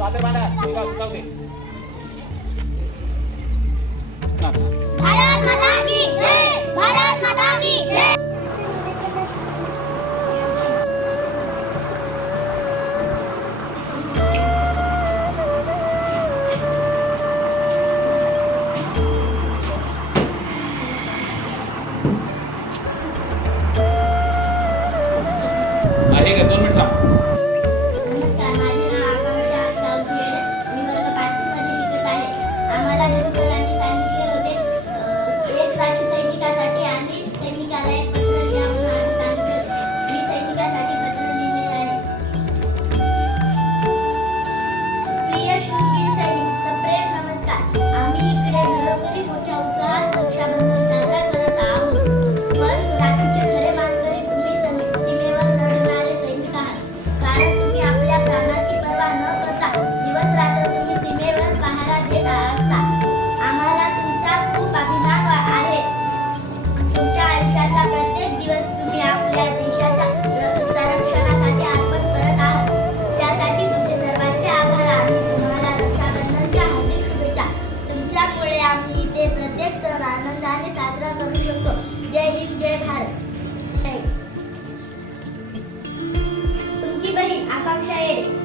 भारत माता की जय भारत आहे का? दोन मिनिट थांब. त्यामुळे आम्ही इथे प्रत्येक सण आनंदाने साजरा करू शकतो. जय हिंद जय भारत. तुमची बहीण आकांक्षा येडे.